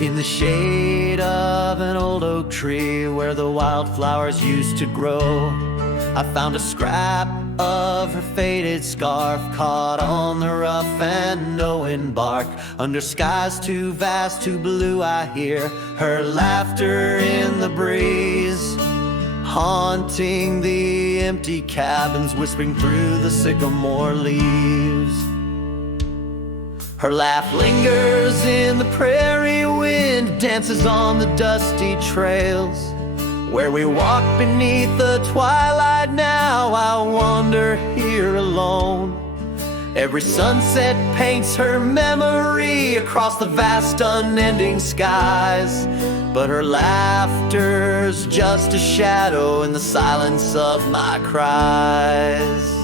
In the shade of an old oak tree where the wildflowers used to grow, I found a scrap of her faded scarf caught on the rough and knowing bark. Under skies too vast, too blue, I hear her laughter in the breeze, haunting the empty cabins, whispering through the sycamore leaves. Her laugh lingers in the prairie wind, dances on the dusty trails. Where we walk beneath the twilight now, I wander here alone. Every sunset paints her memory across the vast unending skies, but her laughter's just a shadow in the silence of my cries.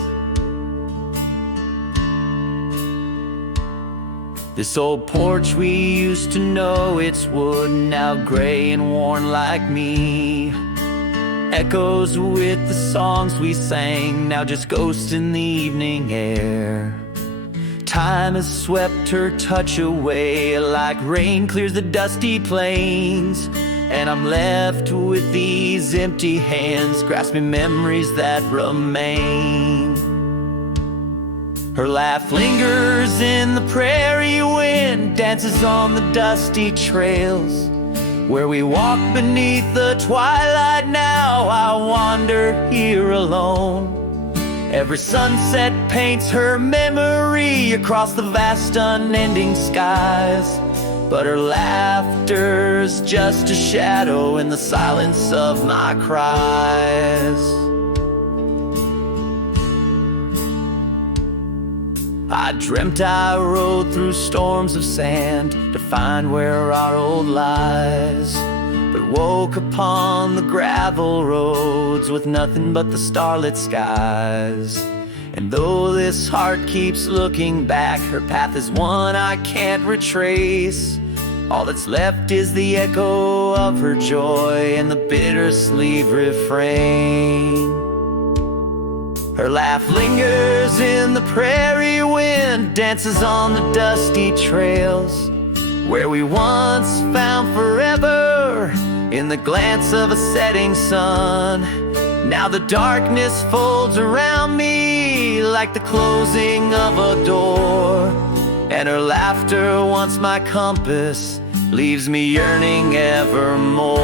This old porch we used to know, it's wood, now gray and worn like me. Echoes with the songs we sang, now just ghosts in the evening air. Time has swept her touch away, like rain clears the dusty plains. And I'm left with these empty hands, grasping memories that remain. Her laugh lingers in the prairie wind, dances on the dusty trails. Where we walk beneath the twilight now, I wander here alone. Every sunset paints her memory across the vast unending skies, but her laughter's just a shadow in the silence of my cries. I dreamt I rode through storms of sand to find where our old lies, but woke upon the gravel roads with nothing but the starlit skies. And though this heart keeps looking back, her path is one I can't retrace. All that's left is the echo of her joy and the bittersweet refrain. Her laugh lingers in the prairie wind, dances on the dusty trails. Where we once found forever in the glance of a setting sun. Now the darkness folds around me like the closing of a door. And her laughter, once my compass, leaves me yearning evermore.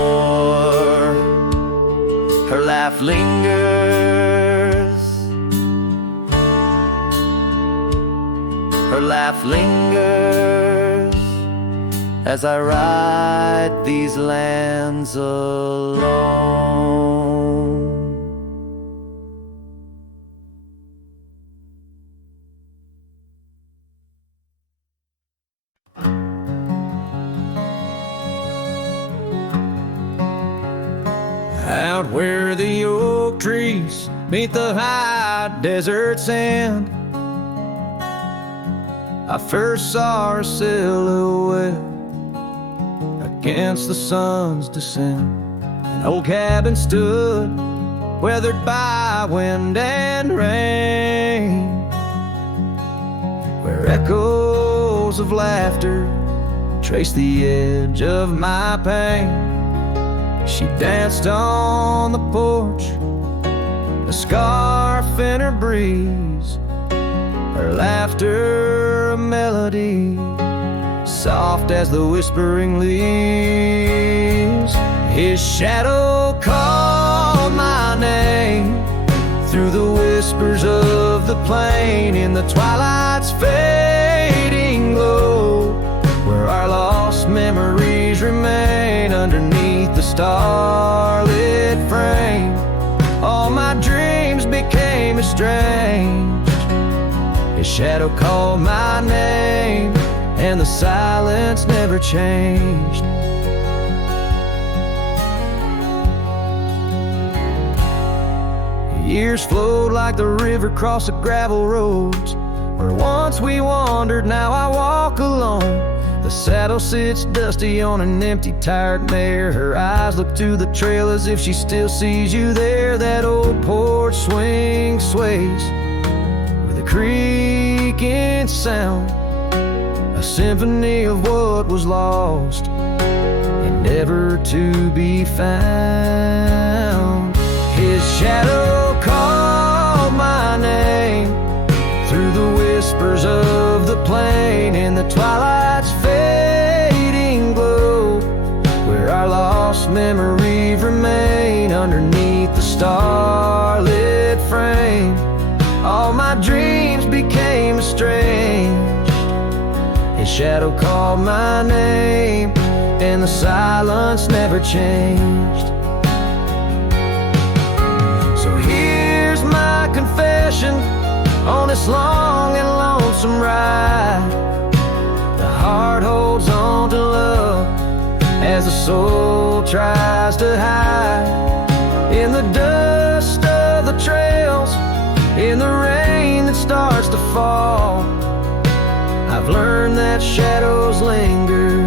Her laugh lingers. Her laugh lingers as I ride these lands alone. Out where the oak trees meet the high desert sand, I first saw her silhouette against the sun's descent. An old cabin stood, weathered by wind and rain, where echoes of laughter traced the edge of my pain. She danced on the porch, a scarf in her breeze, her laughter a melody, soft as the whispering leaves. His shadow called my name through the whispers of the plain, in the twilight's fading glow, where our lost memories remain underneath the starlit frame. All my dreams became estranged. His shadow called my name, and the silence never changed. Years flowed like the river across the gravel roads, where once we wandered, now I walk alone. The saddle sits dusty on an empty, tired mare. Her eyes look to the trail as if she still sees you there. That old porch swing sways with a creaking sound, a symphony of what was lost. never to be found. His shadow called my name through the whispers of the plain, in the twilight's fading glow, where our lost memories remain underneath the starlit frame. All my dreams became estranged. His shadow called my name, and the silence never changed. So here's my confession on this long and lonesome ride. The heart holds on to love as the soul tries to hide in the dust of the trails, in the rain that starts to fall. I've learned that shadows linger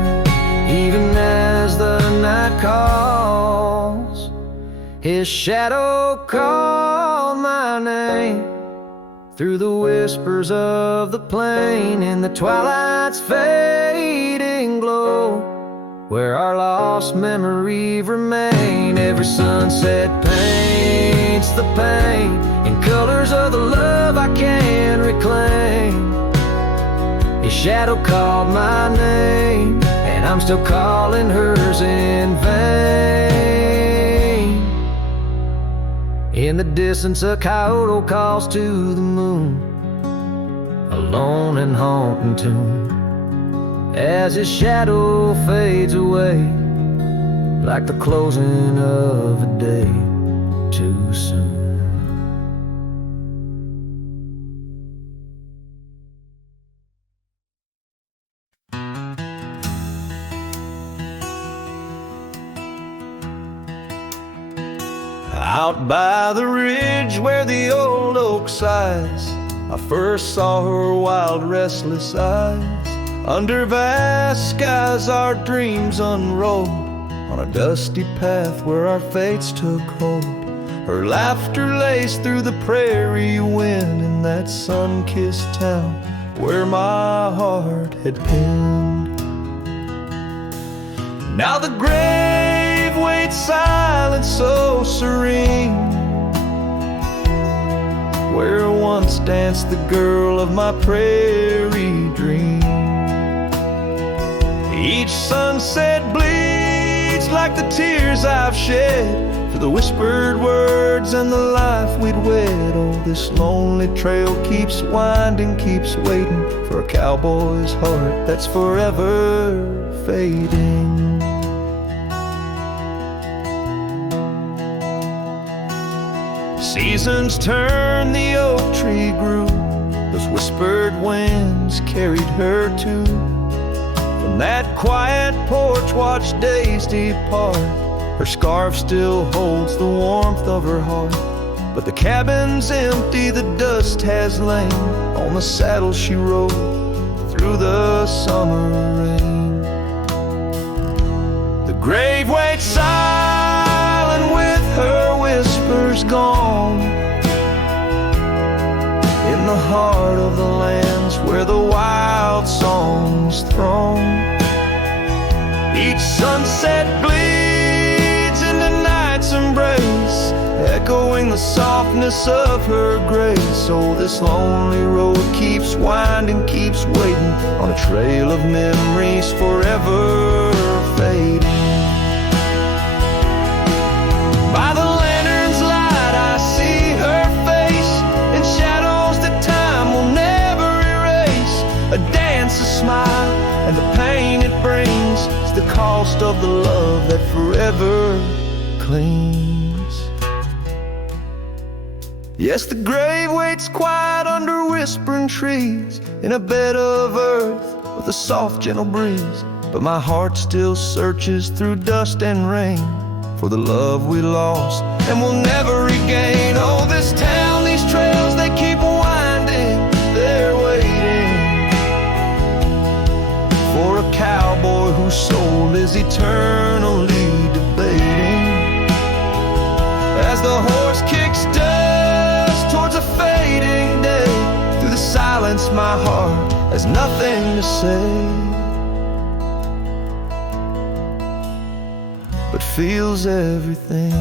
even as the night calls. His shadow called my name through the whispers of the plain, in the twilight's fading glow, where our lost memories remain. Every sunset paints the pain in colors of the love I can't reclaim. His shadow called my name, and I'm still calling hers in vain. In the distance a coyote calls to the moon, a lone and haunting tune, as his shadow fades away like the closing of a day too soon. Out by the ridge where the old oak sighs, I first saw her wild, restless eyes. Under vast skies our dreams unrolled, on a dusty path where our fates took hold. Her laughter laced through the prairie wind in that sun-kissed town where my heart had pinned. Now the grave waits silent, so serene, where once danced the girl of my prairie dream. Each sunset bleeds like the tears I've shed for the whispered words and the life we'd wed. Oh, this lonely trail keeps winding, keeps waiting for a cowboy's heart that's forever fading. Seasons turn, the oak tree grew, those whispered winds carried her too. From that quiet porch watch days depart, her scarf still holds the warmth of her heart. But the cabin's empty, the dust has lain on the saddle she rode through the summer rain. The grave waits silent with her whispers gone, in the heart of the lands where the wild songs throng. Each sunset bleeds into night's embrace, echoing the softness of her grace. Oh, this lonely road keeps winding, keeps waiting on a trail of memories forever fading. By the lantern's light I see her face in shadows that time will never erase. A dance, a smile, and the pain it brings is the cost of the love that forever clings. Yes, the grave waits quiet under whispering trees, in a bed of earth with a soft, gentle breeze. But my heart still searches through dust and rain for the love we lost and will never regain. Oh, this town, these trails, they keep winding, they're waiting for a cowboy whose soul is eternally debating. As the horse kicks dust towards a fading day, through the silence my heart has nothing to say. feels everything.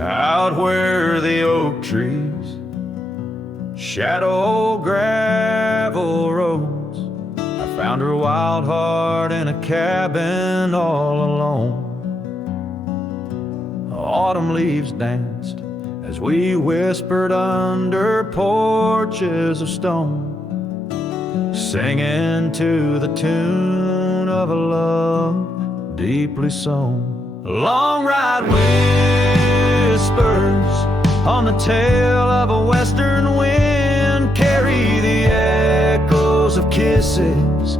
Out where the oak trees shadow gravel roads, I found her wild heart in a cabin all alone. Autumn leaves danced as we whispered under porches of stone, singing to the tune of a love deeply sown. Long ride whispers on the tail of a western wind carry the echoes of kisses,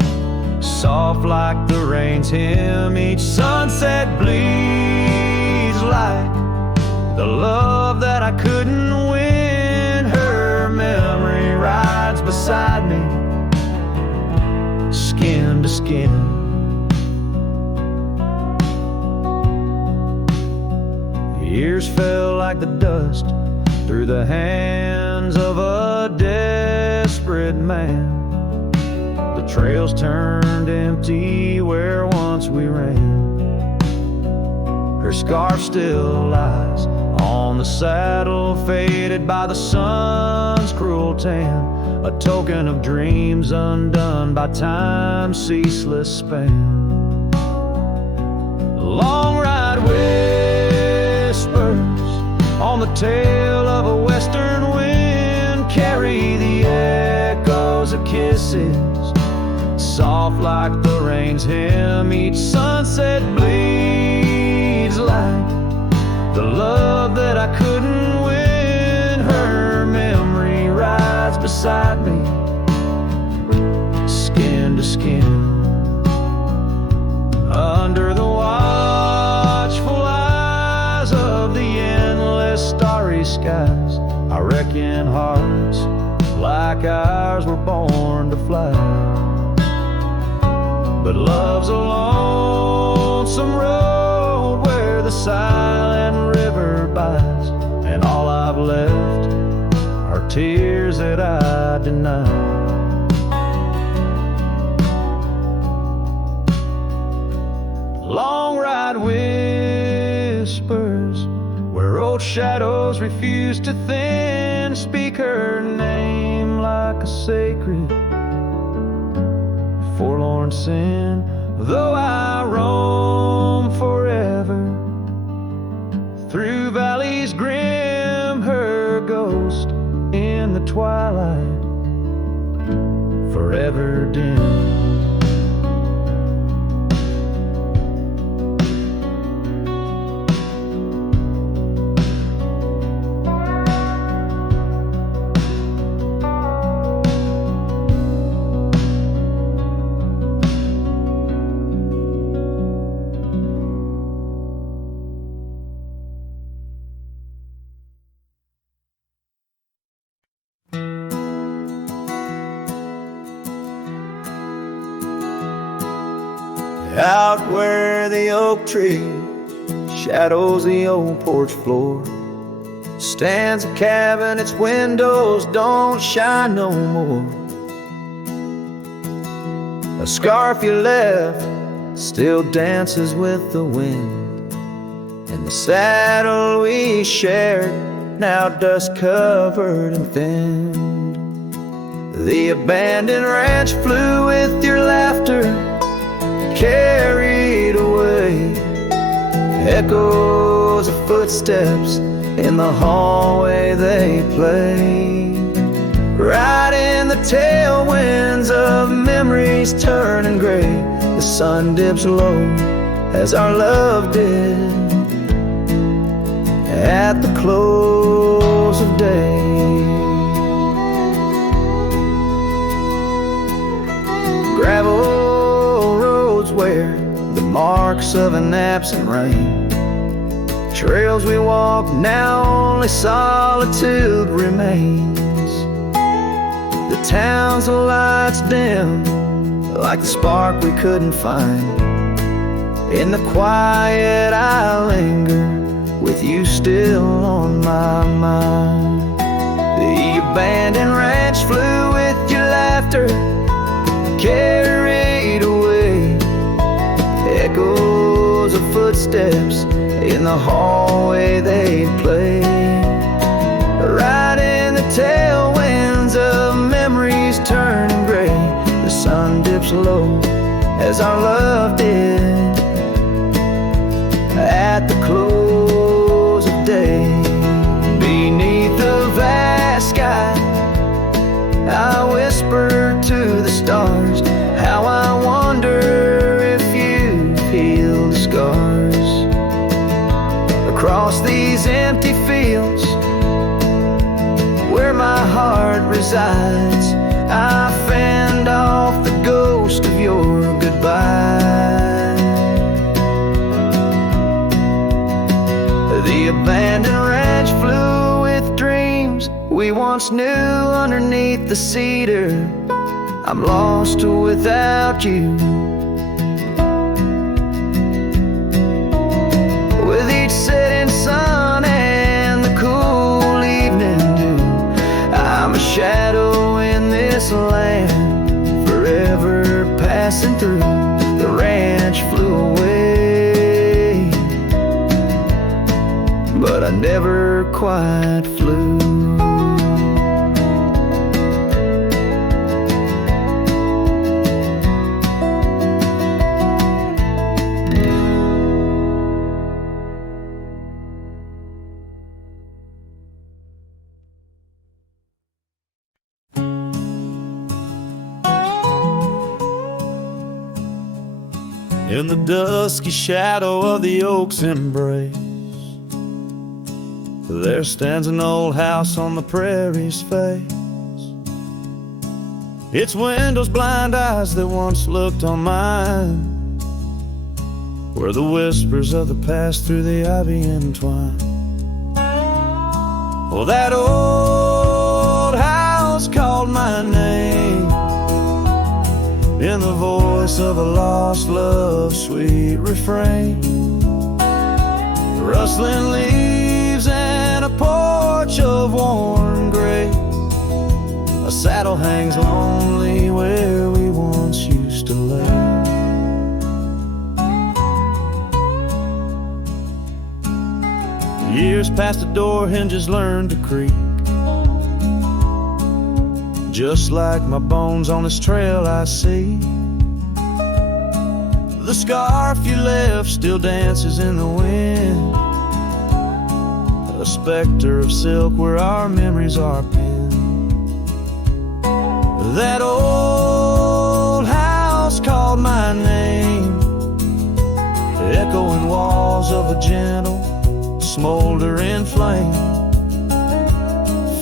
soft like the rain's hymn. Each sunset bleeds like the love that I couldn't win. Her memory rides beside me, skin to skin. Years fell like the dust through the hands of a desperate man. The trails turned empty where once we ran. Her scarf still lies on the saddle, faded by the sun's cruel tan, a token of dreams undone by time's ceaseless span. Long ride on the tail of a western wind carry the echoes of kisses, soft like the rain's hymn. Each sunset bleeds like the love that I couldn't win. Her memory rides beside me, skin to skin. Under the watchful eyes of the endless starry skies, I reckon hearts like ours were born to fly. But love's a lonesome road where the silent river bites, and all I've left are tears that I deny. Long ride whispers where old shadows refuse to thin, speak her name like a sacred forlorn sin. Though I roam forever through valleys grim, her ghost in the twilight forever dim. Out where the oak tree shadows the old porch floor, stands a cabin, its windows don't shine no more. A scarf you left still dances with the wind, and the saddle we shared now dust covered and thinned. The abandoned ranch flew with your laughter, carried away echoes of footsteps in the hallway they play. Right in the tailwinds of memories turning gray, the sun dips low as our love did at the close of day. Gravel roads where the marks of an absent rain, trails we walk now only solitude remains. The town's lights dim like the spark we couldn't find. In the quiet I linger, with you still on my mind. The abandoned ranch flew with your laughter, carried away. Echoes of footsteps in the hallway they'd play. Right in the tailwinds of memories turning gray. The sun dips low as our love did at the close of day. Beneath the vast sky I whisper to the stars how I wonder if you've healed the scars. Across these empty fields where my heart resides, I fend off the ghost of your goodbye. The abandoned ranch flew with dreams we once knew underneath the cedar. I'm lost without you. With each setting sun and the cool evening dew, I'm a shadow in this land, forever passing through. The ranch flew away, but I never quite flew. In the dusky shadow of the oak's embrace, there stands an old house on the prairie's face. Its windows blind eyes that once looked on mine, where the whispers of the past through the ivy entwine. Oh, that old house called my name in the voice of a lost love's sweet refrain. Rustling leaves and a porch of worn gray, a saddle hangs lonely where we once used to lay. Years past the door hinges learned to creak, just like my bones on this trail I see. The scarf you left still dances in the wind, a specter of silk where our memories are pinned. That old house called my name, echoing walls of a gentle, smoldering flame.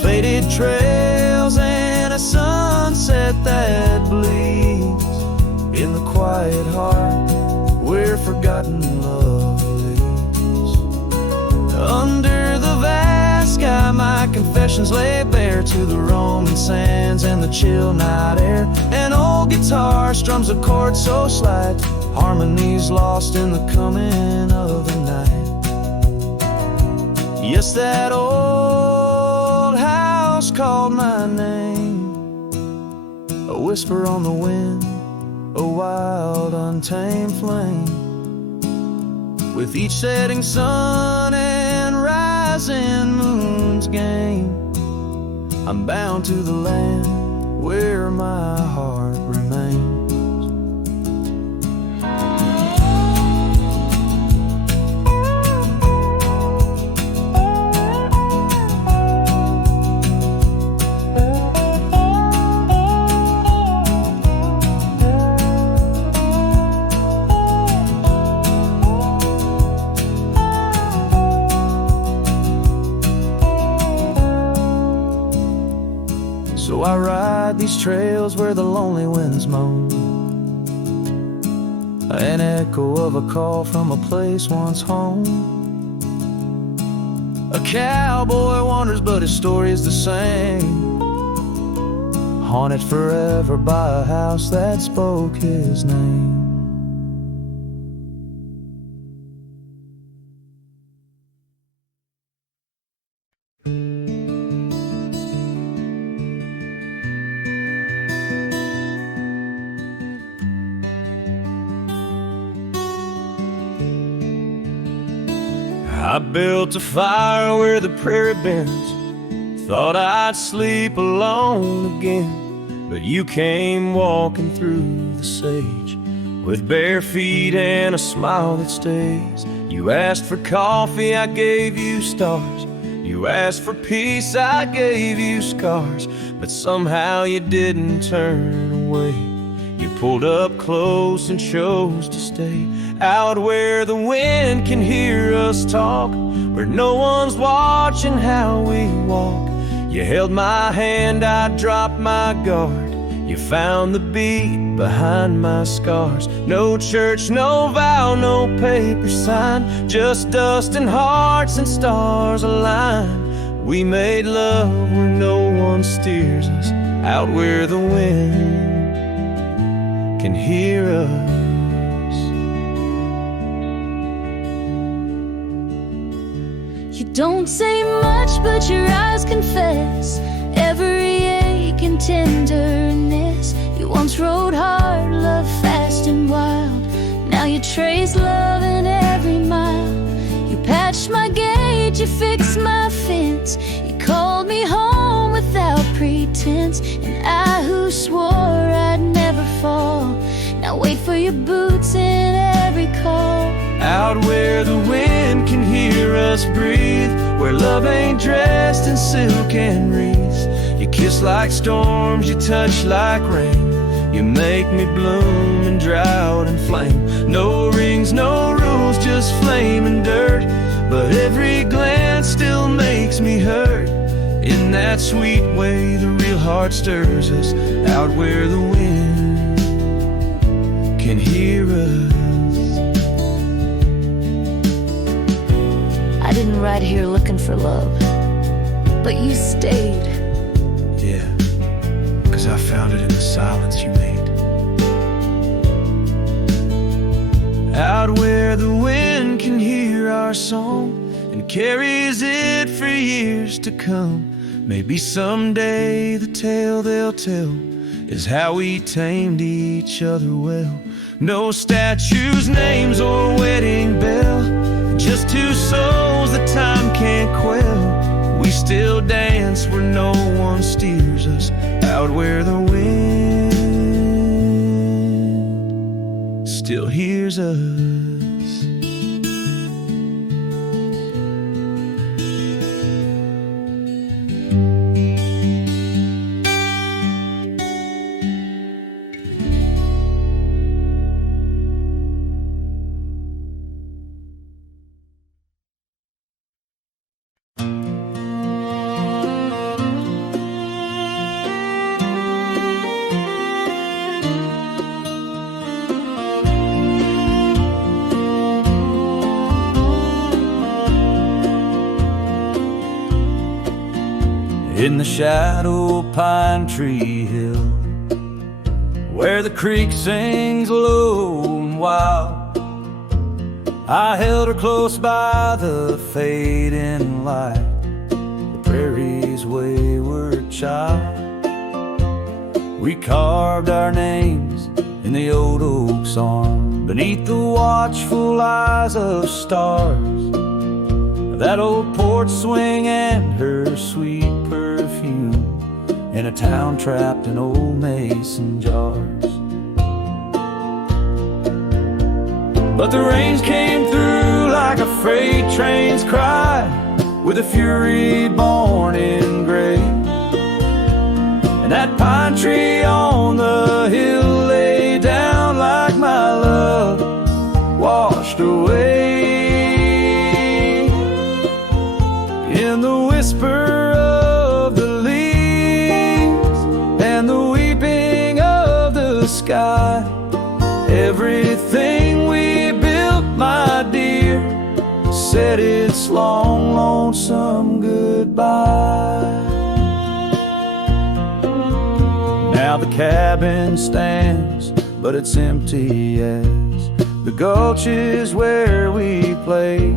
Faded trails and a sunset that bleeds in the quiet heart where forgotten love leads. Under the vast sky my confessions lay bare to the roaming sands and the chill night air. An old guitar strums a chord so slight, harmonies lost in the coming of the night. Yes, that old house called my name, a whisper on the wind, a wild untamed flame. With each setting sun and rising moon's game, I'm bound to the land where my heart remains. So I ride these trails where the lonely winds moan, an echo of a call from a place once home. A cowboy wanders but his story is the same, haunted forever by a house that spoke his name. I built a fire where the prairie bends, thought I'd sleep alone again, but you came walking through the sage with bare feet and a smile that stays. You asked for coffee, I gave you stars. You asked for peace, I gave you scars, but somehow you didn't turn away. You pulled up close and chose to stay out where the wind can hear us talk, where no one's watching how we walk. You held my hand, I dropped my guard. You found the beat behind my scars. No church, no vow, no paper sign, just dust and hearts and stars align. We made love where no one steers us, out where the wind can hear us. You don't say much, but your eyes confess every ache and tenderness. You once rode hard, loved fast and wild. Now you trace love in every mile. You patched my gate, you fixed my fence. You called me home without pretense. And I who swore I'd never fall, now wait for your boots in every call. Out where the wind can hear us breathe, where love ain't dressed in silk and wreaths. You kiss like storms, you touch like rain. You make me bloom in drought and flame. No rings, no rules, just flame and dirt, but every glance still makes me hurt. In that sweet way the real heart stirs us, out where the wind can hear us. I didn't ride here looking for love, but you stayed. Yeah, 'cause I found it in the silence you made. Out where the wind can hear our song and carries it for years to come. Maybe someday the tale they'll tell is how we tamed each other well. No statues, names, or wedding bell, just two souls that time can't quell. We still dance where no one steers us, out where the wind still hears us. In the shadow of Pine Tree Hill, where the creek sings low and wild, I held her close by the fading light, the prairie's wayward child. We carved our names in the old oak's arm, beneath the watchful eyes of stars, that old porch swing and her sweet perfume, in a town trapped in old mason jars. But the rains came through like a freight train's cry, with a fury born in gray. And that pine tree on the hill lay down like my love washed away. In the whisper of the leaves and the weeping of the sky, everything we built, my dear, said its long, lonesome goodbye. Now the cabin stands, but it's empty as the gulch is where we played,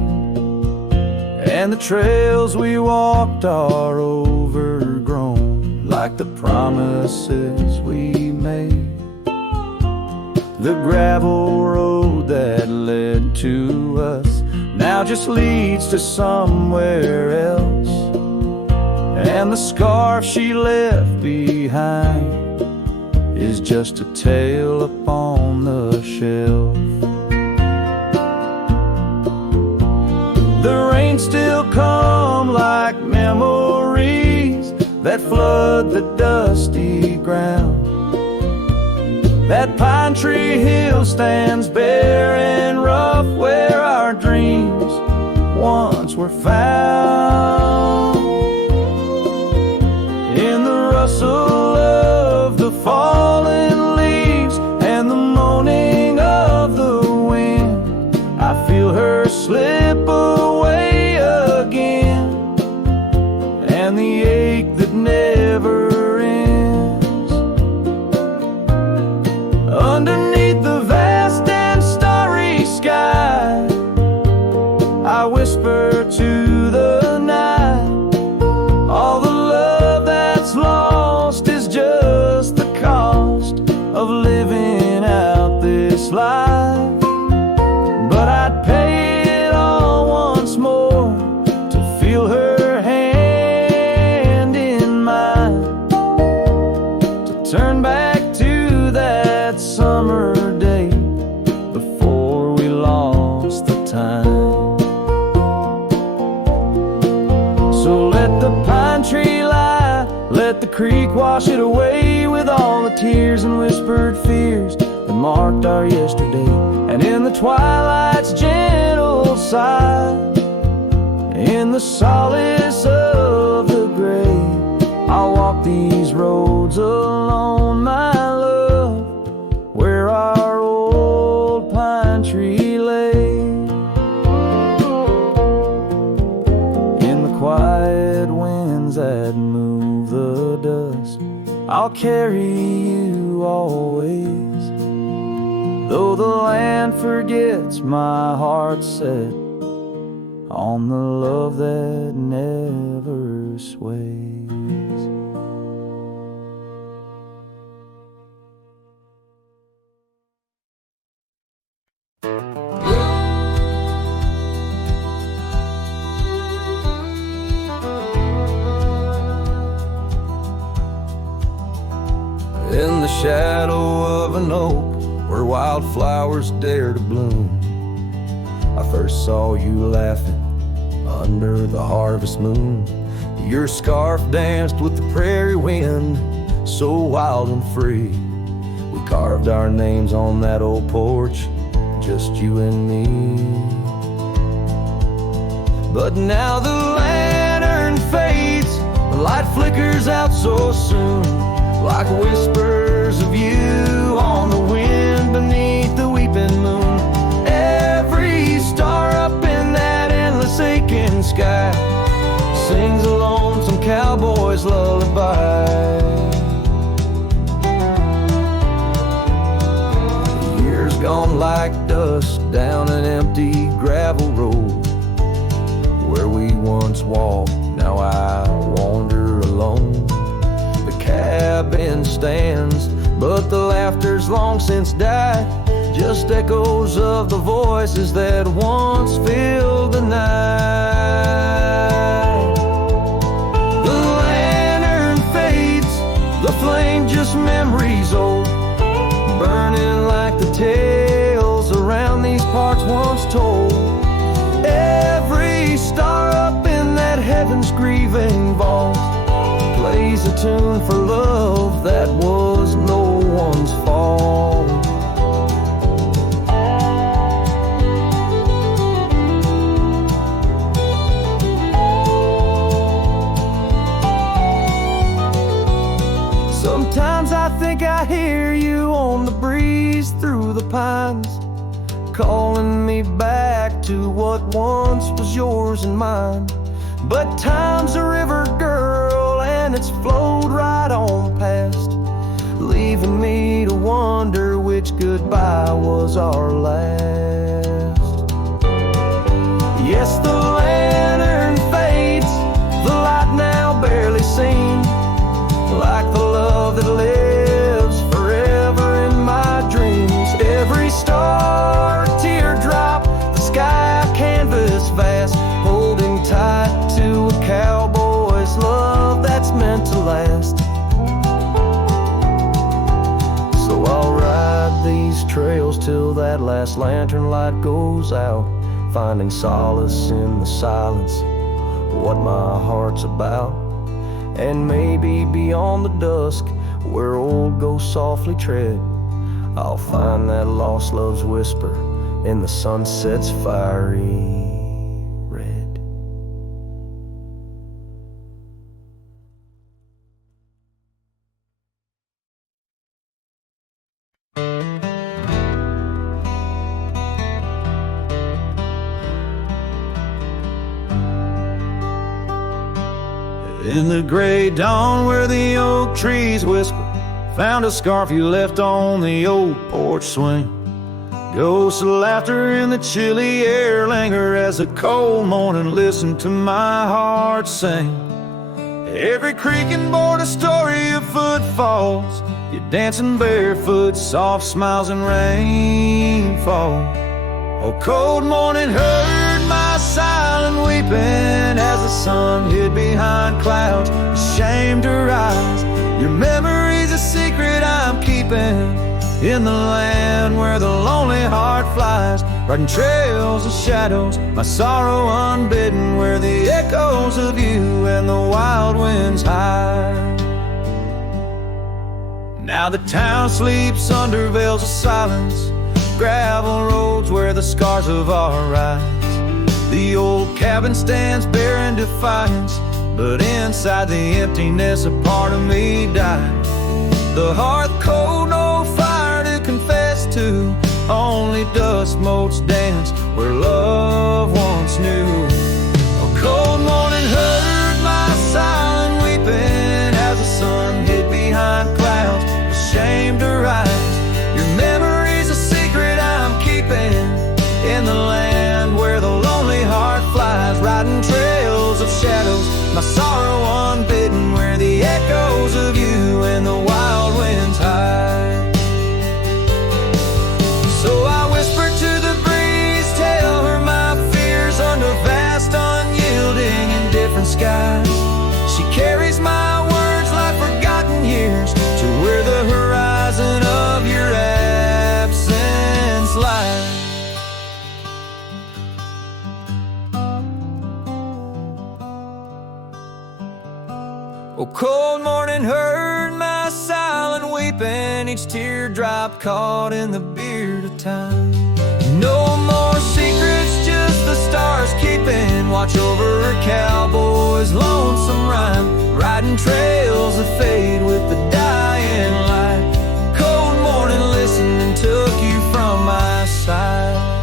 and the trails we walked are overgrown like the promises we made. The gravel road that led to us now just leads to somewhere else, and the scarf she left behind is just a tale upon the shelf. The rain still come like memories that flood the dusty ground. That pine tree hill stands bare and rough where our dreams once were found. In the rustle of the fallen leaves and the moaning of the wind, I feel her slip away again, and the ache that never ends. Underneath the vast and starry sky, I whisper to the night, all the love that's lost is just the cost of living out this life. But I'd pay it all once more to feel her hand in mine, to turn back to that summer day before we lost the time. So let the pine tree lie, let the creek wash it away with all the tears and whispered fears that marked our yesterday. And in the twilight's gentle sigh, in the solace of the gray, I'll walk these roads alone, my love, where our old pine tree lay. In the quiet winds that move the dust, I'll carry you always. Though the land forgets, my heart's set on the love that never sways. In the shadow of an oak where wildflowers dare to bloom, I first saw you laughing under the harvest moon. Your scarf danced with the prairie wind, so wild and free. We carved our names on that old porch, just you and me. But now the lantern fades, the light flickers out so soon, like whispers of you on the wind beneath the weeping moon. Every star up in that endless aching sky sings a lonesome cowboy's lullaby. Years gone like dust down an empty gravel road where we once walked, now I wander alone. The cabin stands, but the laughter's long since died, just echoes of the voices that once filled the night. The lantern fades, the flame just memories old, burning like the tales around these parts once told. Every star up in that heaven's grieving vault plays a tune for love that was no one's fault. Sometimes I think I hear you on the breeze through the pines, calling me back to what once was yours and mine. But time's a river, girl, and it's flowed right on past. leaving me to wonder which goodbye was our last. Yes, the lantern fades, the light now barely seen, like the love that lives forever in my dreams. Every star, teardrop, the sky canvas vast, holding tight to a cowboy's love that's meant to last. So I'll ride these trails till that last lantern light goes out, finding solace in the silence, what my heart's about. And maybe beyond the dusk, where old ghosts softly tread, I'll find that lost love's whisper in the sunset's fiery red. In the gray dawn where the oak trees whisper, found a scarf you left on the old porch swing. Ghosts of laughter in the chilly air linger as the cold morning listen to my heart sing. Every creaking board a story of footfalls, you dancing barefoot, soft smiles and rainfall. Oh, cold morning heard my silent weeping as the sun hid behind clouds, ashamed to rise. Your memory's a secret I'm keeping in the land where the lonely heart flies, riding trails of shadows, my sorrow unbidden, where the echoes of you and the wild winds hide. Now the town sleeps under veils of silence, gravel roads where the scars of our rides. The old cabin stands bare in defiance, but inside the emptiness a part of me died. The hearth cold, no fire to confess to, only dust motes dance where love once knew. A cold morning heard my silent weeping as the sun hid behind clouds, ashamed to rise. Your memory's a secret I'm keeping in the land where the lonely heart flies, riding trails of shadows, my sorrow unbidden, where the echoes of you and the wild winds hide. So I whisper to the breeze, tell her my fears under vast, unyielding, and different skies. She carries my words like forgotten years to where the horizon of your absence lies. Oh, cold morning heard my silent weeping, each teardrop caught in the beard of time. No more secrets, just the stars keeping watch over her cowboy's lonesome rhyme, riding trails that fade with the dying light. Cold morning listened and took you from my side.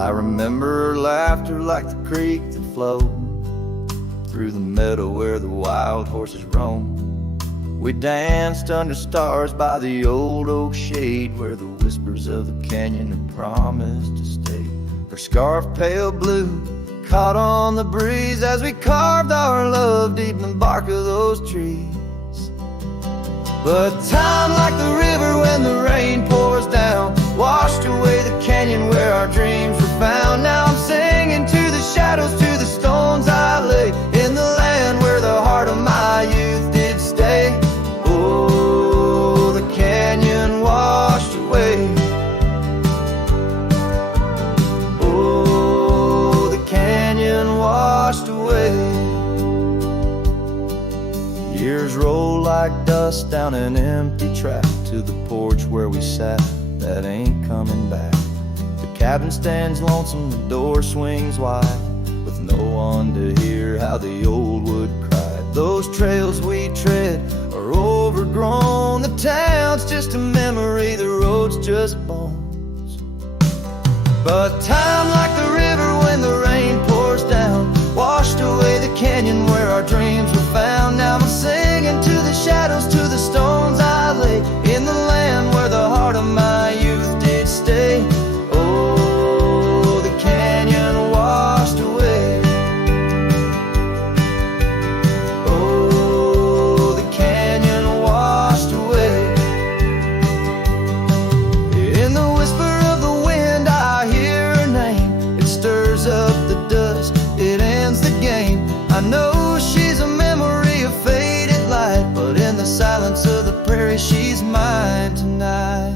I remember her laughter like the creek that flowed through the meadow where the wild horses roam. We danced under stars by the old oak shade where the whispers of the canyon had promised to stay. Her scarf pale blue caught on the breeze as we carved our love deep in the bark of those trees. But time, like the river when the rain pours down, washed away the canyon where our dreams were found. Now I'm singing to the shadows, to the stones I lay in the land where the heart of my youth did stay. Oh, the canyon washed away. Oh, the canyon washed away. Years roll like dust us down an empty track to the porch where we sat that ain't coming back. The cabin stands lonesome, the door swings wide, with no one to hear how the old wood cried. Those trails we tread are overgrown, the town's just a memory, the road's just bones. But time, like the river when the rain pours down, washed away the canyon where our dreams were found. Now I'm singing to the shadows, to the stones I lay in the land where the heart of my youth did stay. Oh, the canyon washed away. Oh, the canyon washed away. In the whisper of the wind I hear her name. It stirs up the dust, it ends the game. I know she's a memory of faded light, but in the silence of the prairie she's mine tonight.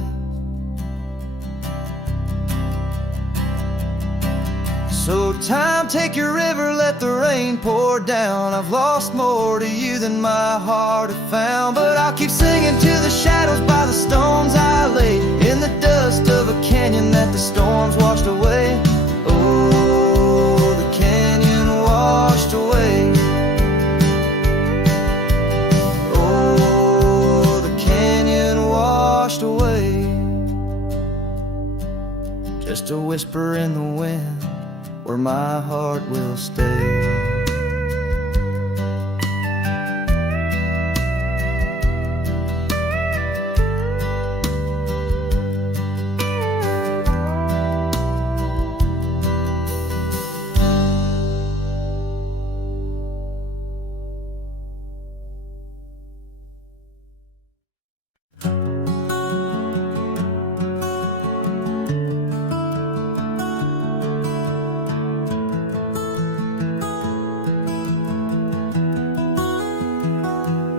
So time, take your river, let the rain pour down. I've lost more to you than my heart had found, but I'll keep singing to the shadows by the stones I lay in the dust of a canyon that the storms washed away. Oh, the canyon washed away. Oh, the canyon washed away. Just a whisper in the wind where my heart will stay.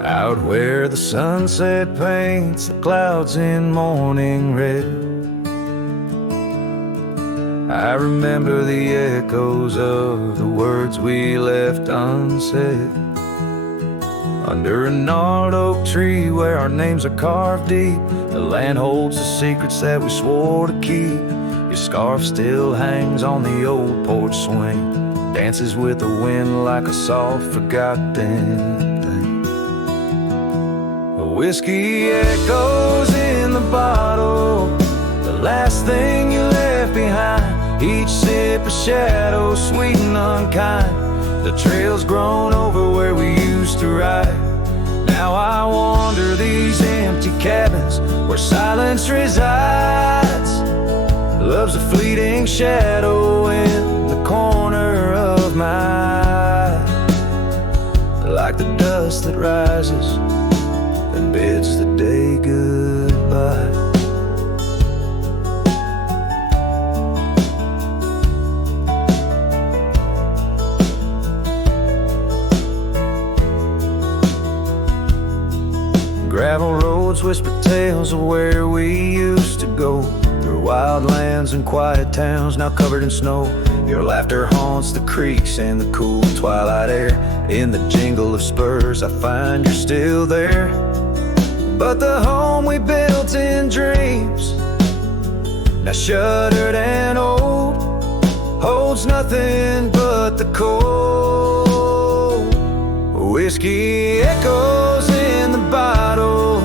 Out where the sunset paints the clouds in morning red, I remember the echoes of the words we left unsaid. Under a gnarled oak tree where our names are carved deep, the land holds the secrets that we swore to keep. Your scarf still hangs on the old porch swing, dances with the wind like a soft forgotten thing. Whiskey echoes in the bottle, the last thing you left behind. Each sip a shadow, sweet and unkind. The trail's grown over where we used to ride. Now I wander these empty cabins where silence resides. Love's a fleeting shadow in the corner of my eye, like the dust that rises and bids the day goodbye. Gravel roads whisper tales of where we used to go, through wild lands and quiet towns now covered in snow. Your laughter haunts the creeks and the cool twilight air. In the jingle of spurs I find you're still there. But the home we built in dreams, now shuttered and old, holds nothing but the cold. Whiskey echoes in the bottle,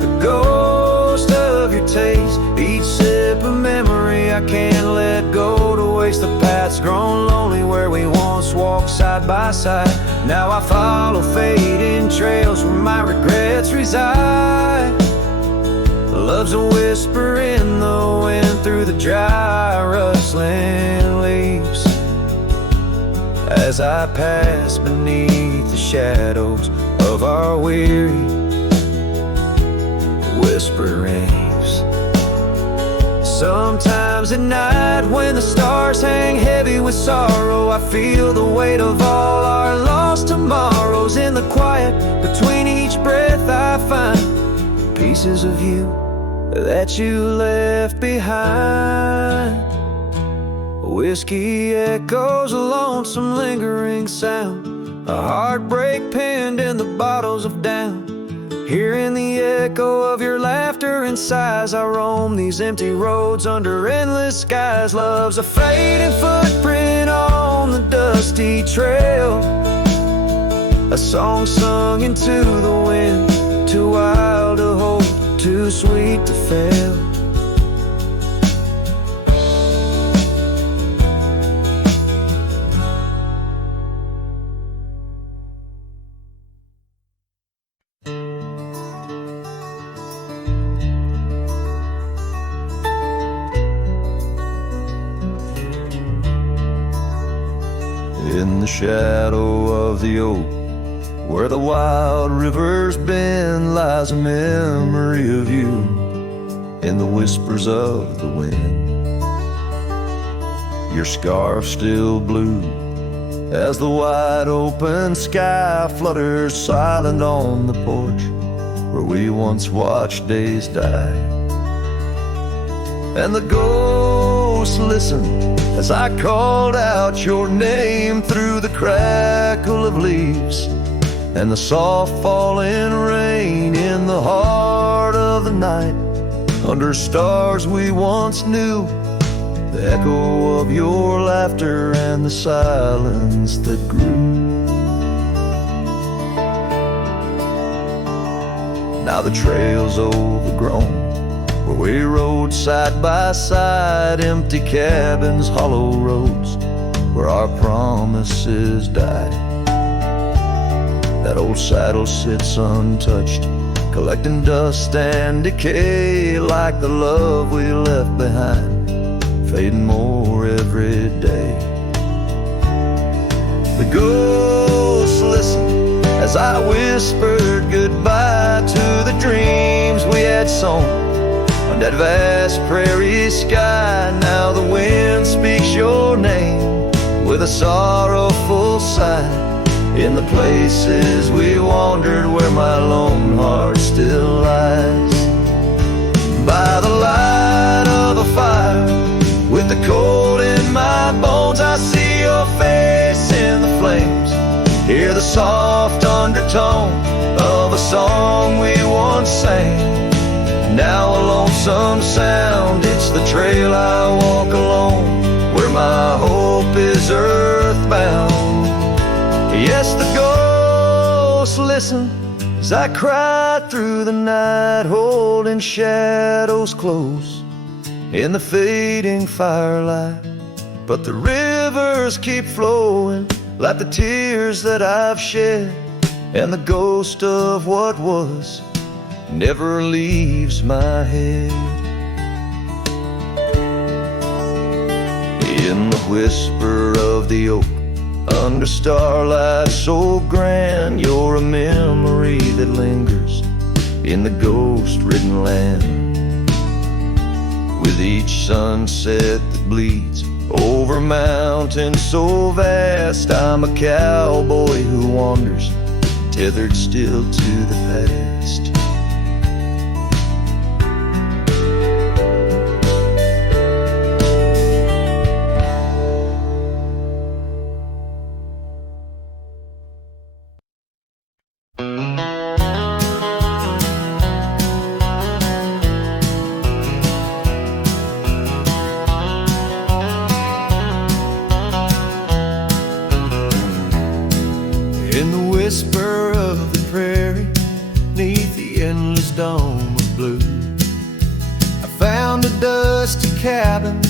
the ghost of your taste. Each sip a memory I can't let go to waste. The path's grown lonely where we once walked side by side. Now I follow fading trails where my regrets reside. Love's a whisper in the wind through the dry rustling leaves, as I pass beneath the shadows of our weary whisperings. Sometimes at night when the stars hang heavy with sorrow, I feel the weight of all our lost tomorrows. In the quiet between each breath I find pieces of you that you left behind. Whiskey echoes, a lonesome lingering sound, a heartbreak pinned in the bottles of down. Hearing the echo of your laughter and sighs, I roam these empty roads under endless skies. Love's a fading footprint on the dusty trail, a song sung into the wind, too wild to hold, too sweet to fail. In the shadow of the oak, where the wild rivers bend, lies a memory of you in the whispers of the wind. Your scarf still blue as the wide open sky flutters silent on the porch where we once watched days die. And the ghosts listen as I called out your name through the crackle of leaves and the soft falling rain. In the heart of the night, under stars we once knew, the echo of your laughter and the silence that grew. Now the trail's overgrown, where we rode side by side, empty cabins, hollow roads, where our promises died. That old saddle sits untouched, collecting dust and decay, like the love we left behind, fading more every day. The ghosts listen as I whispered goodbye to the dreams we had sown on that vast prairie sky. Now the wind speaks your name with a sorrowful sigh, in the places we wandered where my lone heart still lies. By the light of a fire, with the cold in my bones, I see your face in the flames, hear the soft undertone of a song we once sang. Now a lonesome sound, it's the trail I walk alone, where my hope is earthbound. Yes, the ghosts listen as I cry through the night, holding shadows close in the fading firelight. But the rivers keep flowing like the tears that I've shed, and the ghost of what was never leaves my head. In the whisper of the oak, under starlight so grand, you're a memory that lingers in the ghost-ridden land. With each sunset that bleeds over mountains so vast, I'm a cowboy who wanders, tethered still to the past. In the whisper of the prairie, neath the endless dome of blue, I found a dusty cabin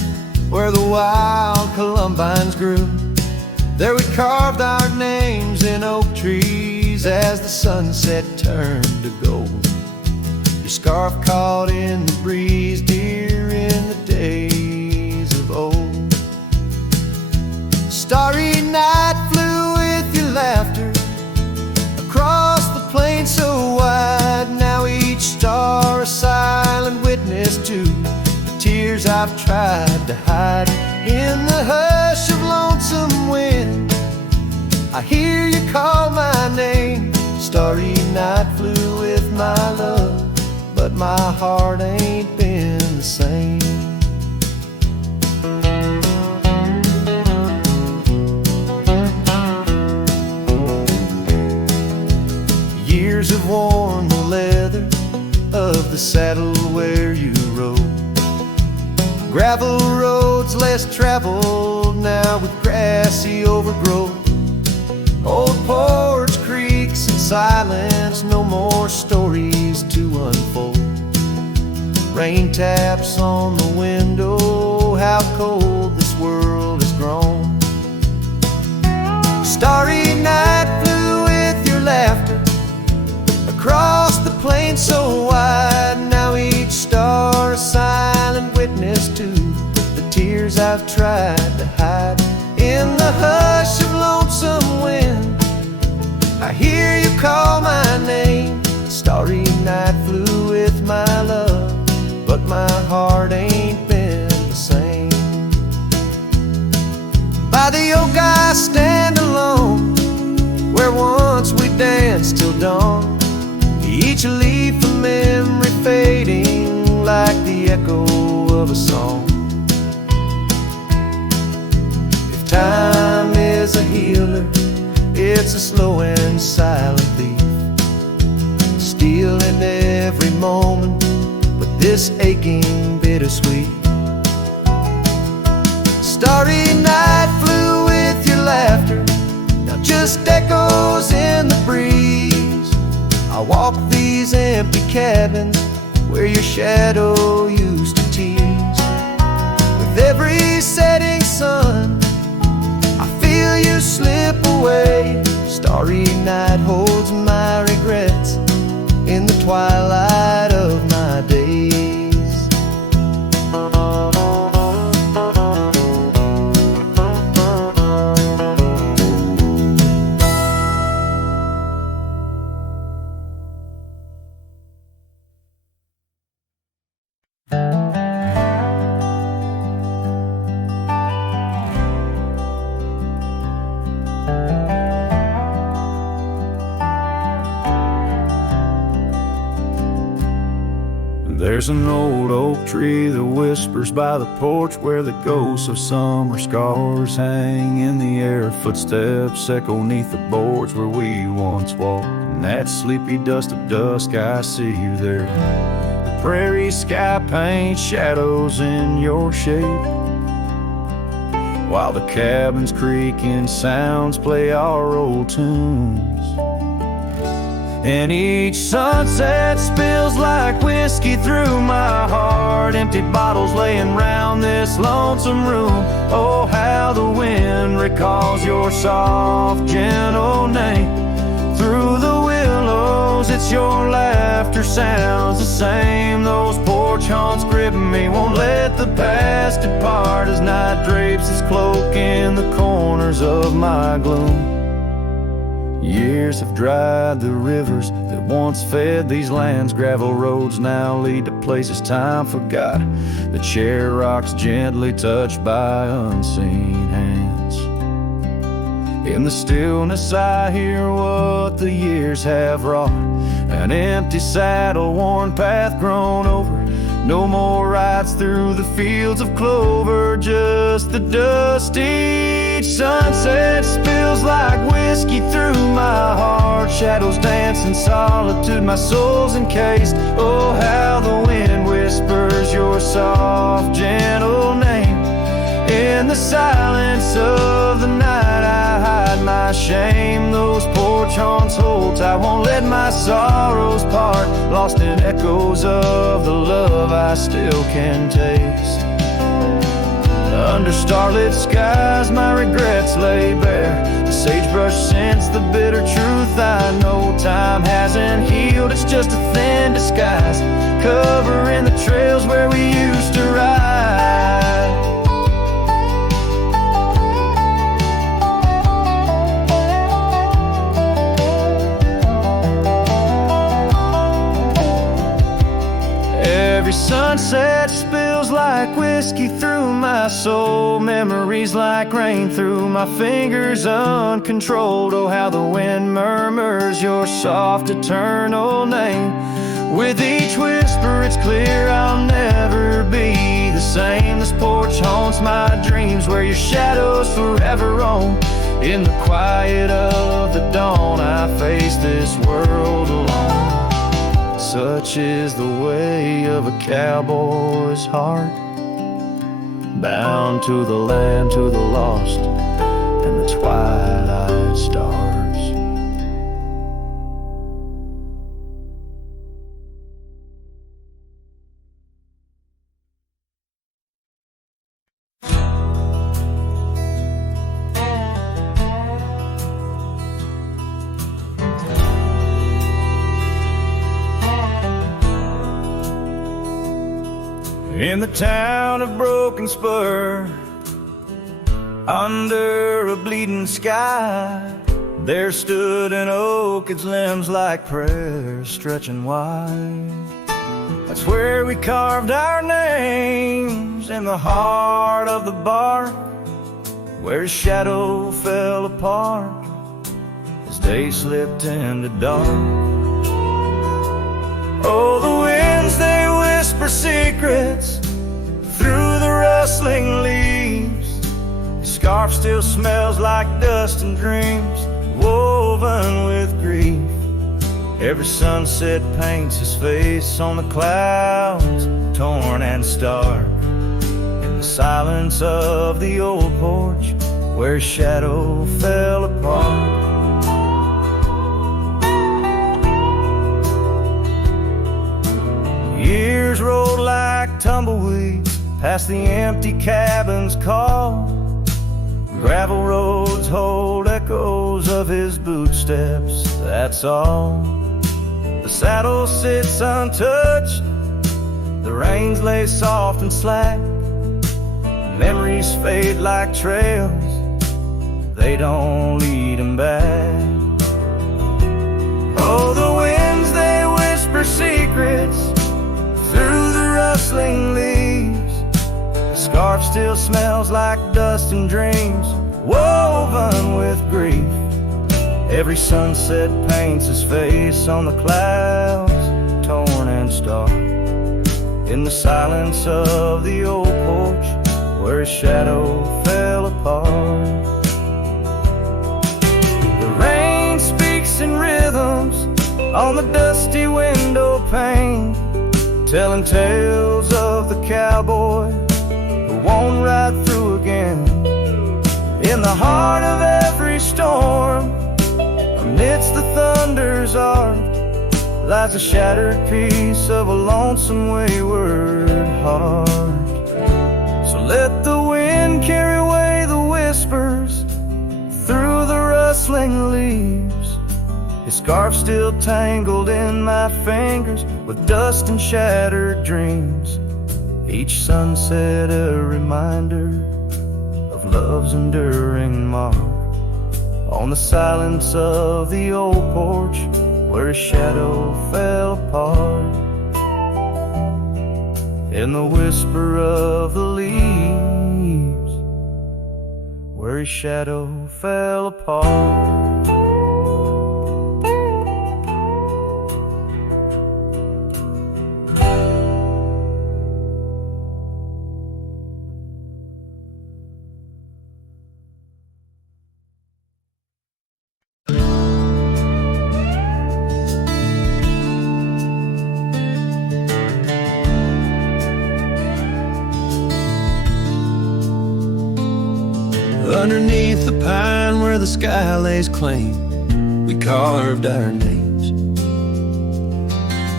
where the wild columbines grew. There we carved our names in oak trees as the sunset turned to gold. Your scarf caught in the breeze, dear, in the days of old. Starry night flew with your laughter across the plain so wide. Now each star a silent witness to the tears I've tried to hide. In the hush of lonesome wind, I hear you call my name. Starry night flew with my love, but my heart ain't been the same. Years have worn the lead of the saddle where you rode. Gravel roads less traveled now with grassy overgrowth. Old porch creaks and silence, no more stories to unfold. Rain taps on the window, how cold this world has grown. Starry night flew with your laughter across the plain so wide. Now each star a silent witness to the tears I've tried to hide. In the hush of lonesome wind, I hear you call my name. Starry night flew with my love, but my heart ain't been the same. By the oak I stand alone, where once we danced till dawn. Each leaf a memory fading like the echo of a song. If time is a healer, it's a slow and silent thief, stealing every moment, but this aching bittersweet. Starry night flew with your laughter, now just echoes in the breeze. I walk these empty cabins where your shadow used to tease. With every setting sun, I feel you slip away. Starry night holds my regrets in the twilight of my days. There's an old oak tree that whispers by the porch, where the ghosts of summer scars hang in the air. Footsteps echo neath the boards where we once walked. In that sleepy dust of dusk, I see you there. The prairie sky paints shadows in your shape, while the cabin's creaking sounds play our old tunes. And each sunset spills like whiskey through my heart. Empty bottles laying round this lonesome room. Oh, how the wind recalls your soft, gentle name. Through the willows, it's your laughter sounds the same. Those porch haunts grip me, won't let the past depart, as night drapes its cloak in the corners of my gloom. Years have dried the rivers that once fed these lands. Gravel roads now lead to places time forgot. The chair rocks gently touched by unseen hands. In the stillness I hear what the years have wrought. An empty saddle, worn path grown over. No more rides through the fields of clover, just the dusty. Each sunset spills like whiskey through my heart. Shadows dance in solitude, my soul's encased. Oh, how the wind whispers your soft, gentle name. In the silence of the night I hide my shame. Those porch haunts hold tight, won't let my sorrows part. Lost in echoes of the love I still can taste. Under starlit skies my regrets lay bare. The sagebrush scents the bitter truth I know. Time hasn't healed, it's just a thin disguise, covering the trails where we used to ride. Every sunset spills like whiskey through my soul. Memories like rain through my fingers uncontrolled. Oh, how the wind murmurs your soft eternal name. With each whisper it's clear I'll never be the same. This porch haunts my dreams, where your shadows forever roam. In the quiet of the dawn I face this world alone. Such is the way of a cowboy's heart, bound to the land, to the lost, and the twilight stars. In the town of Broken Spur, under a bleeding sky, there stood an oak, its limbs like prayers stretching wide. That's where we carved our names, in the heart of the bark, where shadow fell apart as day slipped into dark. Oh, the winds, they whisper secrets through the rustling leaves. The scarf still smells like dust and dreams woven with grief. Every sunset paints his face on the clouds, torn and stark. In the silence of the old porch, where shadow fell apart. Years rolled like tumbleweeds past the empty cabin's call. Gravel roads hold echoes of his footsteps, that's all. The saddle sits untouched, the reins lay soft and slack. Memories fade like trails, they don't lead him back. Oh, the winds, they whisper secrets through the rustling leaves. The scarf still smells like dust and dreams woven with grief. Every sunset paints his face on the clouds, torn and stark. In the silence of the old porch, where his shadow fell apart. The rain speaks in rhythms on the dusty window pane, telling tales of the cowboy who won't ride through again. In the heart of every storm, amidst the thunder's arc, lies a shattered piece of a lonesome wayward heart. So let the wind carry away the whispers through the rustling leaves. His scarf still tangled in my fingers with dust and shattered dreams. Each sunset a reminder of love's enduring mark. On the silence of the old porch, where his shadow fell apart. In the whisper of the leaves, where his shadow fell apart. Underneath the pine where the sky lays claim, we carved our names.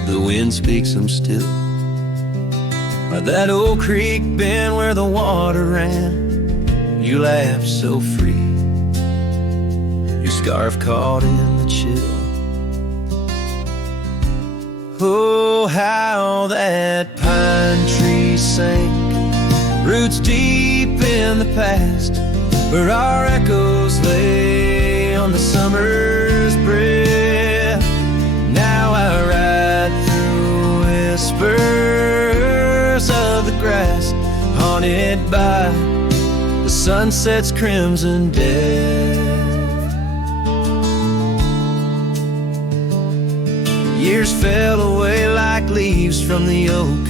The wind speaks them still. By that old creek bend where the water ran, you laughed so free, your scarf caught in the chill. Oh, how that pine tree sank, roots deep in the past, where our echoes lay on the summer's breath. Now I ride through whispers of the grass, haunted by the sunset's crimson death. Years fell away like leaves from the oak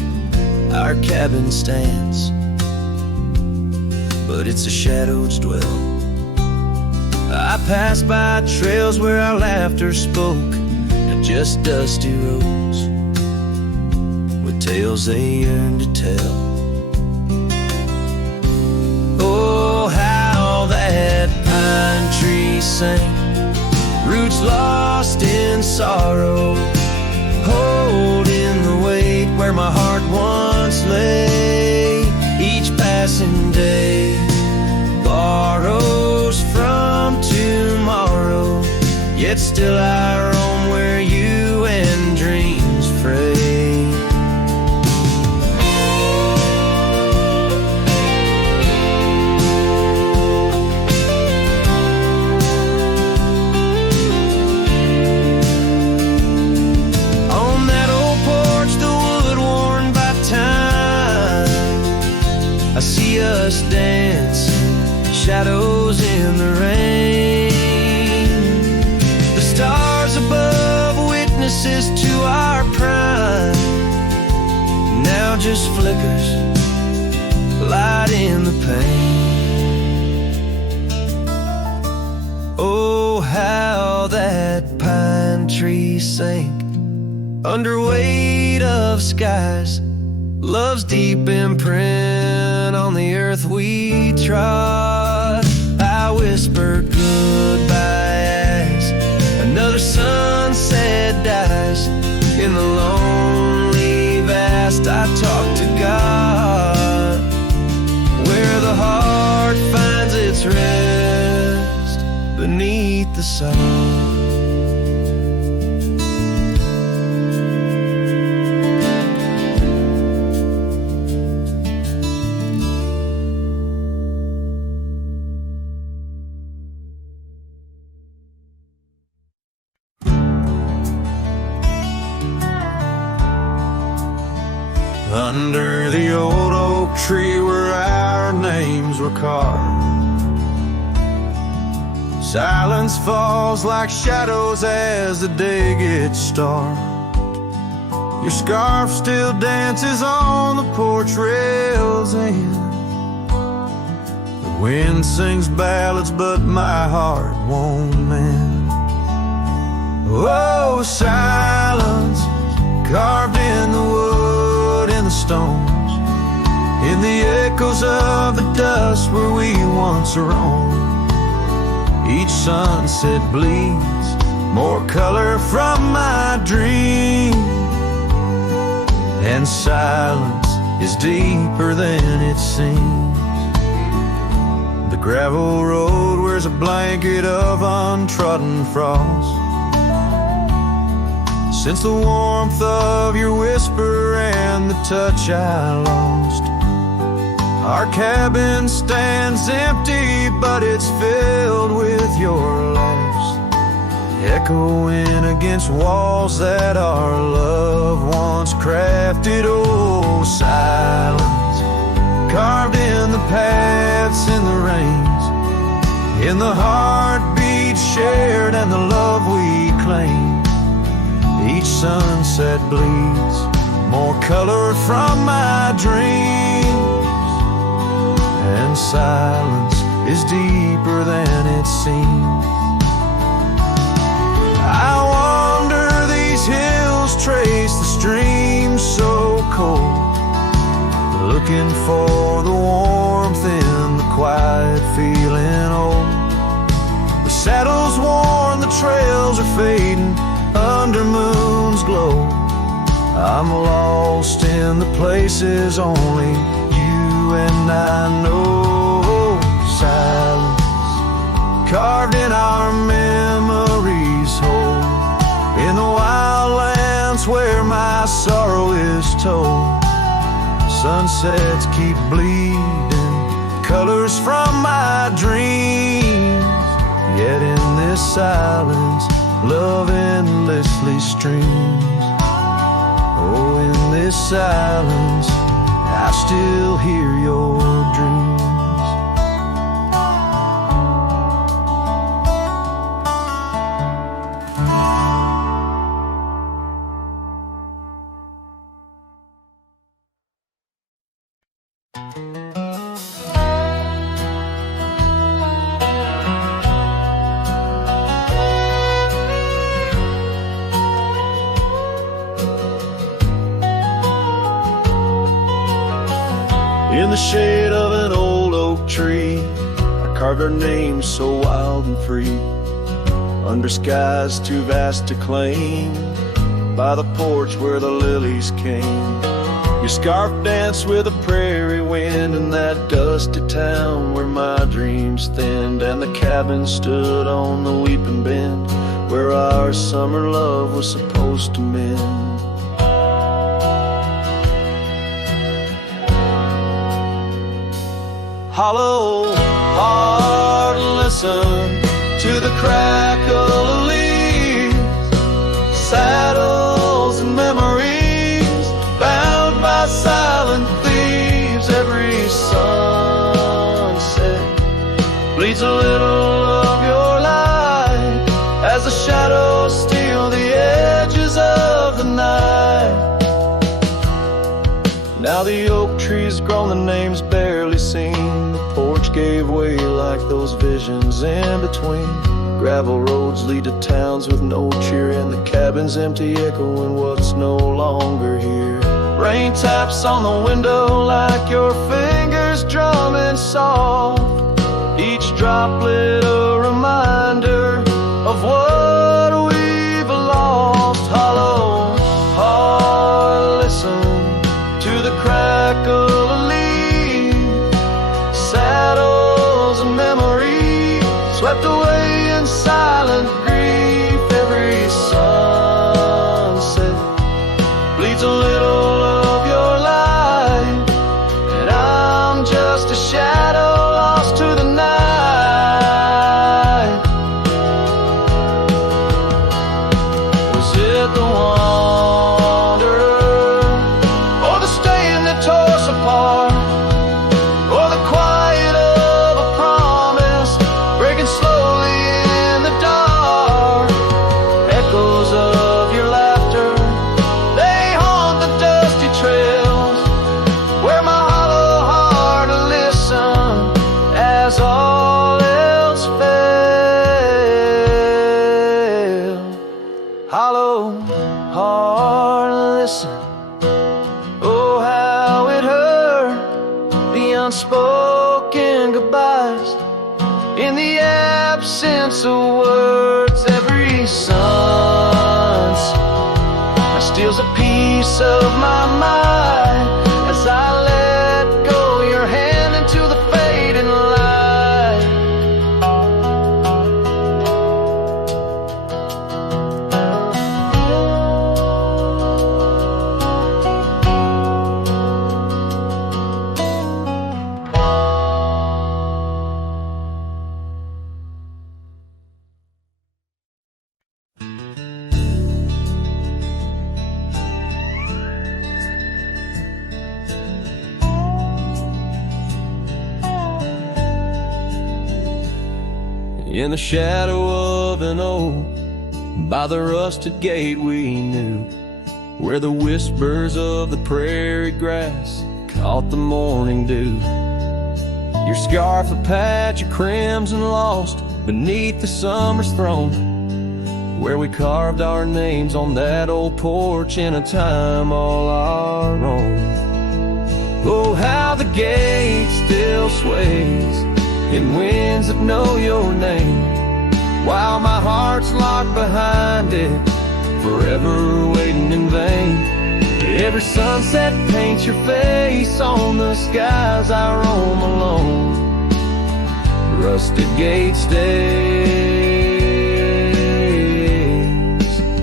our cabin stands, but it's a shadow's dwell. I passed by trails where our laughter spoke, not just dusty roads. tales they yearn to tell. Oh, how that pine tree sang, roots lost in sorrow, holding the weight where my heart once lay. Each passing day borrows from tomorrow, yet still I roam where you and dreams fray. On that old porch, the wood worn by time, I see us dancing, shadows in the rain. The stars above, witnesses to our prime, now just flickers, light in the pain. Oh, how that pine tree sank under weight of skies, love's deep imprint on the earth we trod. I whisper goodbye as another sunset dies. In the lonely vast I talk to God, where the heart finds its rest beneath the sun. Under the old oak tree where our names were carved, silence falls like shadows as the day gets dark. Your scarf still dances on the porch rails and the wind sings ballads but my heart won't mend. Oh, silence carved in the wood, in the stones, in the echoes of the dust where we once roamed. Each sunset bleeds more color from my dream, and silence is deeper than it seems. The gravel road wears a blanket of untrodden frost, since the warmth of your whisper and the touch I lost. Our cabin stands empty, but it's filled with your laughs, echoing against walls that our love once crafted. Oh, silence carved in the paths, in the rains, in the heartbeat shared and the love we claim. Each sunset bleeds more color from my dreams, and silence is deeper than it seems. I wander these hills, trace the streams so cold, looking for the warmth in the quiet feeling old. The saddle's worn, the trails are fading under moon's glow. I'm lost in the places only you and I know. Silence carved in our memories hold, in the wild lands where my sorrow is told. Sunsets keep bleeding colors from my dreams, yet in this silence love endlessly streams. Oh, in this silence I still hear your dreams. the shade of an old oak tree, I carved our names so wild and free, under skies too vast to claim, by the porch where the lilies came. Your scarf danced with a prairie wind in that dusty town where my dreams thinned, and the cabin stood on the weeping bend where our summer love was supposed to mend. Hollow heart, listen to the crackle of leaves, saddles and memories bound by silent thieves. Every sunset bleeds a little of your light as the shadows steal the edges of the night. Now the oak tree's grown, the name's barely seen. The porch gave way like those visions in between. Gravel roads lead to towns with no cheer, and the cabin's empty, echoing what's no longer here. Rain taps on the window like your fingers drumming soft, each droplet a reminder of what we've lost. Hollow heart, listen to the crackle of leaves, saddles and memories swept away in silent grief. Every sunset bleeds a little of your light, and I'm just a shadow lost to the night. Was it the wanderer, or the stain that tore us apart, or the quiet of a promise breaking slowly in the dark? Echoes of your laughter, they haunt the dusty trails where my hollow heart will listen as all else failed. Hollow heart, listen. Oh, how it hurt, the unspoken goodbyes in the absence of words. Every sunset steals a piece of my mind as I let go your hand into the fading light. In the shadow of an oak, by the rusted gate we knew, where the whispers of the prairie grass caught the morning dew. Your scarf a patch of crimson lost beneath the summer's throne, where we carved our names on that old porch in a time all our own. Oh, how the gate still sways in winds that know your name, while my heart's locked behind it, forever waiting in vain. Every sunset paints your face on the skies I roam alone. Rusted gate stays,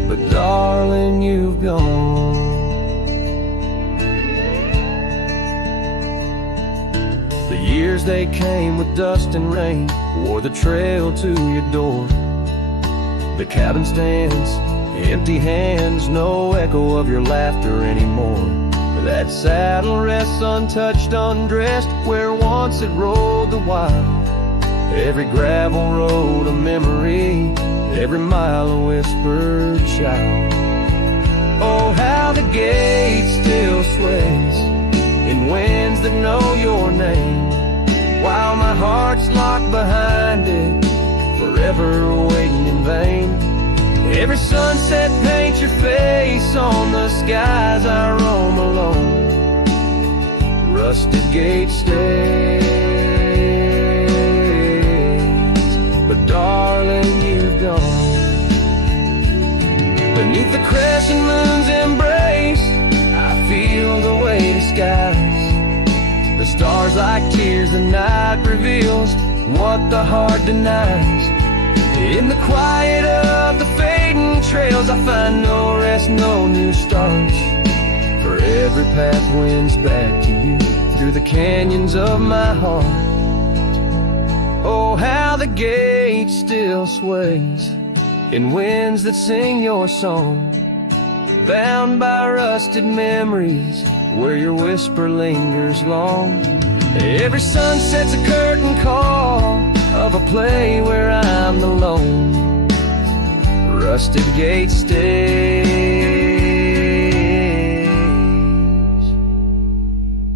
but darling, you've gone. Years they came with dust and rain, wore the trail to your door. The cabin stands, empty hands, no echo of your laughter anymore. That saddle rests untouched, undressed, where once it rode the wild. Every gravel road a memory, every mile a whispered shout. Oh, how the gate still sways in winds that know your name, while my heart's locked behind it, forever waiting in vain. Every sunset paints your face on the skies I roam alone. rusted gate stays. But darling, you've gone. Beneath the crescent moon's embrace, I feel the weight of skies. The stars like tears, the night reveals what the heart denies. In the quiet of the fading trails, I find no rest, no new starts. For every path wins back to you through the canyons of my heart. Oh, how the gate still sways in winds that sing your song, bound by rusted memories where your whisper lingers long. Every sunset's a curtain call of a play where I'm alone. Rusted gate stays,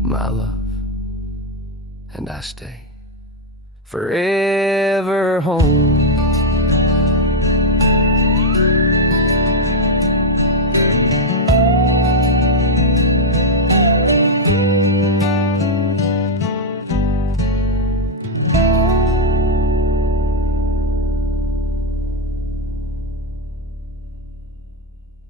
my love, and I stay forever home.